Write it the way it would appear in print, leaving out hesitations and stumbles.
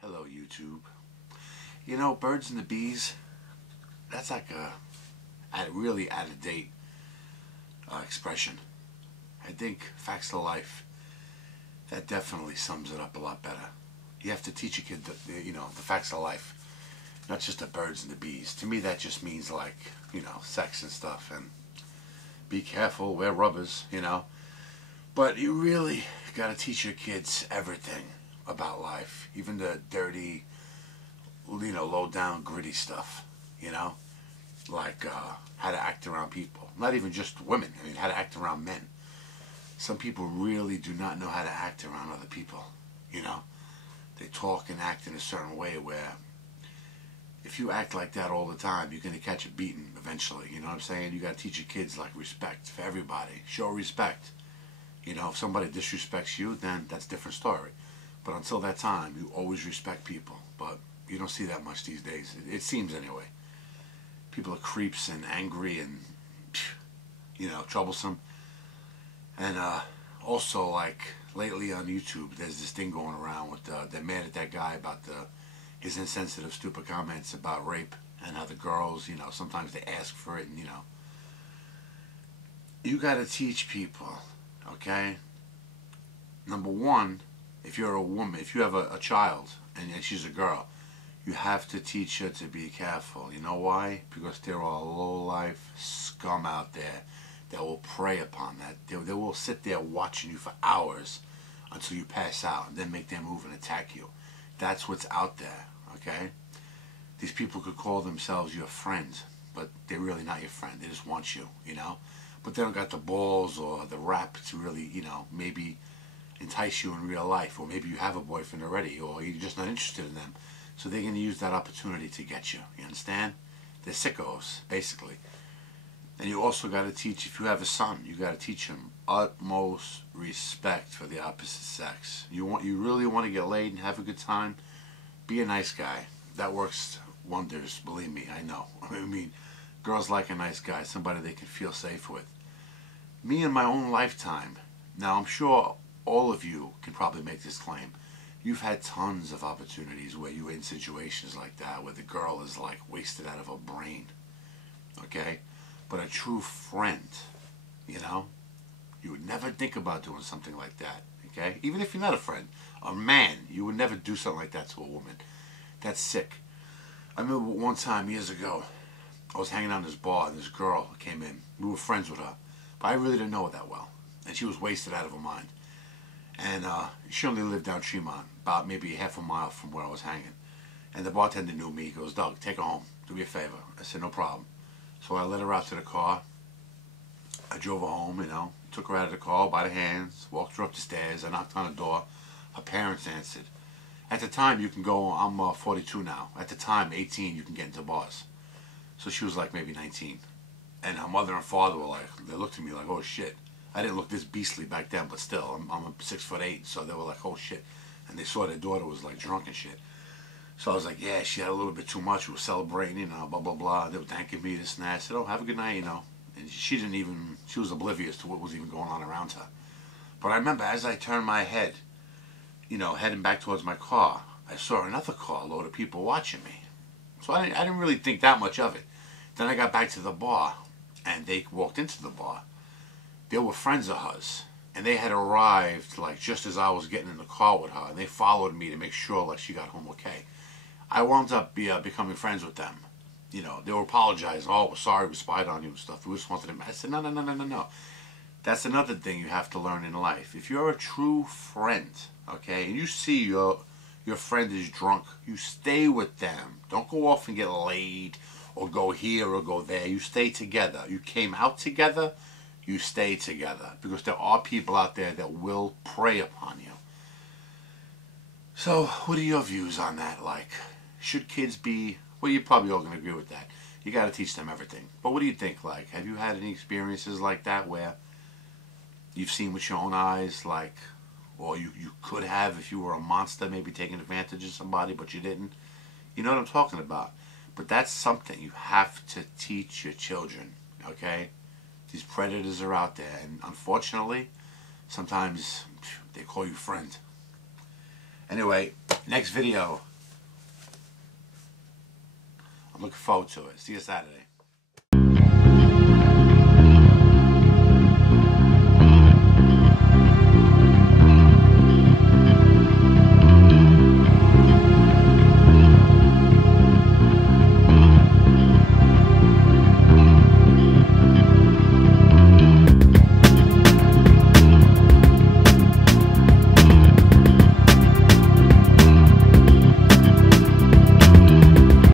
Hello, YouTube. You know, birds and the bees, that's like a really out-of-date expression. I think facts of life, that definitely sums it up a lot better. You have to teach a kid the facts of life, not just the birds and the bees. To me, that just means like, sex and stuff, and be careful, wear rubbers, But you really got to teach your kids everything about life, even the dirty, low-down, gritty stuff, like how to act around people. Not even just women, how to act around men. Some people really do not know how to act around other people, They talk and act in a certain way where if you act like that all the time, you're going to catch a beating eventually, you know what I'm saying? You got to teach your kids, like, respect for everybody. Show respect. If somebody disrespects you, then that's a different story. But until that time, you always respect people. But you don't see that much these days. It seems anyway. People are creeps and angry and, troublesome. And also, like, lately on YouTube, there's this thing going around with, they're mad at that guy about his insensitive, stupid comments about rape and how the girls, sometimes they ask for it and, You got to teach people, okay? Number one, if you're a woman, if you have a child and she's a girl, you have to teach her to be careful. You know why? Because there are low-life scum out there that will prey upon that. They will sit there watching you for hours until you pass out and then make their move and attack you. That's what's out there, okay? These people could call themselves your friend, but they're really not your friend. They just want you, But they don't got the balls or the rap to really, maybe entice you in real life. Or maybe you have a boyfriend already, or you're just not interested in them. So they're going to use that opportunity to get you. You understand? They're sickos, basically. And you also got to teach, if you have a son, you got to teach him utmost respect for the opposite sex. You really want to get laid and have a good time? Be a nice guy. That works wonders, believe me, I know. Girls like a nice guy, somebody they can feel safe with. Me in my own lifetime, now I'm sure all of you can probably make this claim. You've had tons of opportunities where you're in situations like that, where the girl is like wasted out of her brain, okay? But a true friend, you would never think about doing something like that, okay? Even if you're not a friend, a man, you would never do something like that to a woman. That's sick. I remember one time years ago, I was hanging out in this bar and this girl came in. We were friends with her, but I really didn't know her that well. And she was wasted out of her mind. And she only lived down Tremont, about maybe half a mile from where I was hanging. And the bartender knew me. He goes, "Doug, take her home. Do me a favor." I said, "No problem." So I let her out to the car. I drove her home, took her out of the car by the hands, walked her up the stairs. I knocked on the door. Her parents answered. At the time, you can go, I'm 42 now. At the time, 18, you can get into bars. So she was like maybe 19. And her mother and father were like, they looked at me like, oh shit. I didn't look this beastly back then, but still, I'm 6'8", so they were like, oh shit. And they saw their daughter was like drunk and shit. So I was like, yeah, she had a little bit too much. We were celebrating, blah, blah, blah. They were thanking me, this and that. I said, oh, have a good night, And she was oblivious to what was even going on around her. But I remember as I turned my head, heading back towards my car, I saw another car, a load of people watching me. So I didn't really think that much of it. Then I got back to the bar, and they walked into the bar. They were friends of hers, and they had arrived like just as I was getting in the car with her, and they followed me to make sure like she got home okay. I wound up becoming friends with them. They were apologizing. Oh, we're sorry we spied on you and stuff. We just wanted to... I said, no. That's another thing you have to learn in life. If you're a true friend, okay, and you see your friend is drunk, you stay with them. Don't go off and get laid or go here or go there. You stay together. You came out together, you stay together. Because there are people out there that will prey upon you. So, what are your views on that? Like, should kids be Well, you're probably all going to agree with that. You got to teach them everything. But what do you think? Like, have you had any experiences like that where you've seen with your own eyes, like, or you could have if you were a monster, maybe taking advantage of somebody, but you didn't? You know what I'm talking about. But that's something you have to teach your children, okay? These predators are out there, and unfortunately, sometimes they call you friend. Anyway, next video. I'm looking forward to it. See you Saturday.